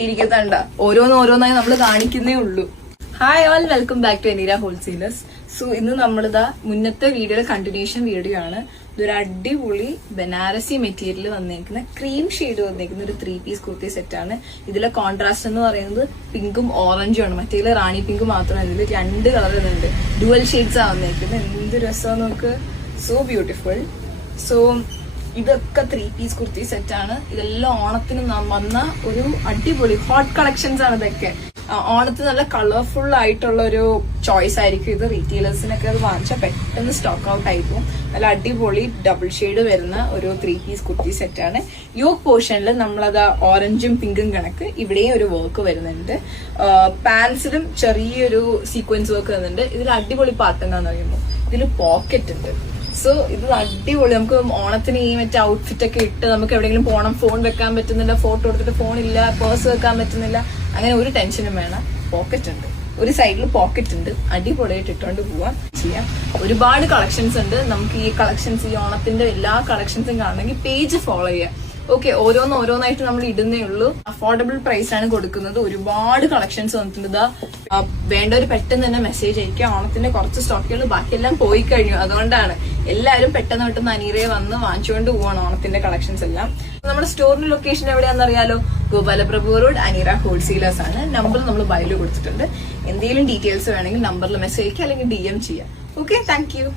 ഇരിക്കുന്നുണ്ട ഓരോന്നോരോന്നായി നമ്മൾ കാണിക്കുന്നേ ഉള്ളൂ. Hi all, welcome back to Aneera wholesalers. So ഇന്ന് നമ്മളിതാ മുന്നത്തെ വീഡിയോയുടെ കണ്ടിന്യൂഷൻ വീഡിയോ ആണ്. ഇതൊരു അടിപൊളി ബനാറസി മെറ്റീരിയൽ വന്നേക്കുന്ന ക്രീം ഷെയ്ഡ് വന്നേക്കുന്ന ഒരു 3 പീസ് കുർത്തി സെറ്റ് ആണ്. ഇതിലെ കോൺട്രാസ്റ്റ് എന്ന് പറയുന്നത് പിങ്കും ഓറഞ്ചും ആണ്. മറ്റേ റാണി പിങ്ക് മാത്രമല്ല, ഇതിൽ 2 കളർ ഉണ്ട്. ഡുവൽ ഷെയ്ഡ്സ് ആണ് വന്നേക്കുന്നത്. എന്ത് രസമാണ് നോക്ക്, സോ ബ്യൂട്ടിഫുൾ. സോ ഇതൊക്കെ 3 പീസ് കുർത്തി സെറ്റ് ആണ്. ഇതെല്ലാം ഓണത്തിന് വന്ന ഒരു അടിപൊളി ഹോട്ട് കളക്ഷൻസ് ആണ് ഇതൊക്കെ. ഓണത്തിന് നല്ല കളർഫുൾ ആയിട്ടുള്ള ഒരു ചോയ്സ് ആയിരിക്കും ഇത്. റീറ്റെയിലേഴ്സിനൊക്കെ അത് വാങ്ങിച്ചാൽ പെട്ടെന്ന് സ്റ്റോക്ക് ഔട്ട് ആയിപ്പോവും. നല്ല അടിപൊളി ഡബിൾ ഷെയ്ഡ് വരുന്ന ഒരു 3 പീസ് കുർത്തി സെറ്റ് ആണ്. യോക്ക് പോർഷനിൽ നമ്മളത് ഓറഞ്ചും പിങ്കും കണക്ക് ഇവിടെയും ഒരു വർക്ക് വരുന്നുണ്ട്. പാൻസിലും ചെറിയൊരു സീക്വൻസ് വർക്ക് വരുന്നുണ്ട്. ഇതിൽ അടിപൊളി പാർട്ട് എന്താണെന്ന് പറയുമ്പോൾ ഇതിൽ പോക്കറ്റ് ഉണ്ട്. സോ ഇത് അടിപൊളി. നമുക്ക് ഓണത്തിന് ഈ മറ്റേ ഔട്ട്ഫിറ്റ് ഒക്കെ ഇട്ട് നമുക്ക് എവിടെയെങ്കിലും പോകണം, ഫോൺ വെക്കാൻ പറ്റുന്നില്ല, ഫോട്ടോ എടുത്തിട്ട് ഫോണില്ല, പേഴ്സ് വെക്കാൻ പറ്റുന്നില്ല, അങ്ങനെ ഒരു ടെൻഷനും വേണം. പോക്കറ്റ് ഉണ്ട്, ഒരു സൈഡിൽ പോക്കറ്റ് ഉണ്ട്. അടിപൊളിയായിട്ട് ഇട്ടുകൊണ്ട് പോവാൻ ചെയ്യാം. ഒരുപാട് കളക്ഷൻസ് ഉണ്ട്. നമുക്ക് ഈ കളക്ഷൻസ്, ഈ ഓണത്തിന്റെ എല്ലാ കളക്ഷൻസും കാണണമെങ്കിൽ പേജ് ഫോളോ ചെയ്യാം. ഓക്കെ, ഓരോന്നായിട്ട് നമ്മൾ ഇടുന്നേ ഉള്ളൂ. അഫോർഡബിൾ പ്രൈസ് ആണ് കൊടുക്കുന്നത്. ഒരുപാട് കളക്ഷൻസ് വന്നിട്ടുണ്ട്. വേണ്ടവർ പെട്ടെന്ന് തന്നെ മെസ്സേജ് അയക്കുക. ഓണത്തിന്റെ കുറച്ച് സ്റ്റോക്കുകൾ ബാക്കിയെല്ലാം പോയി കഴിഞ്ഞു. അതുകൊണ്ടാണ് എല്ലാവരും പെട്ടെന്ന് അനീറയെ വന്ന് വാങ്ങിച്ചുകൊണ്ട് പോവാണ് ഓണത്തിന്റെ കളക്ഷൻസ് എല്ലാം. നമ്മുടെ സ്റ്റോറിന്റെ ലൊക്കേഷൻ എവിടെയാണെന്ന് അറിയാലോ, ഗോപാലപ്രഭു റോഡ്, അനീറ ഹോൾസെയിലേഴ്സ് ആണ്. നമ്പർ നമ്മൾ ബയോയിൽ കൊടുത്തിട്ടുണ്ട്. എന്തെങ്കിലും ഡീറ്റെയിൽസ് വേണമെങ്കിൽ നമ്പറിൽ മെസ്സേജ് അയക്കുക അല്ലെങ്കിൽ DM ചെയ്യാം. Okay, thank you.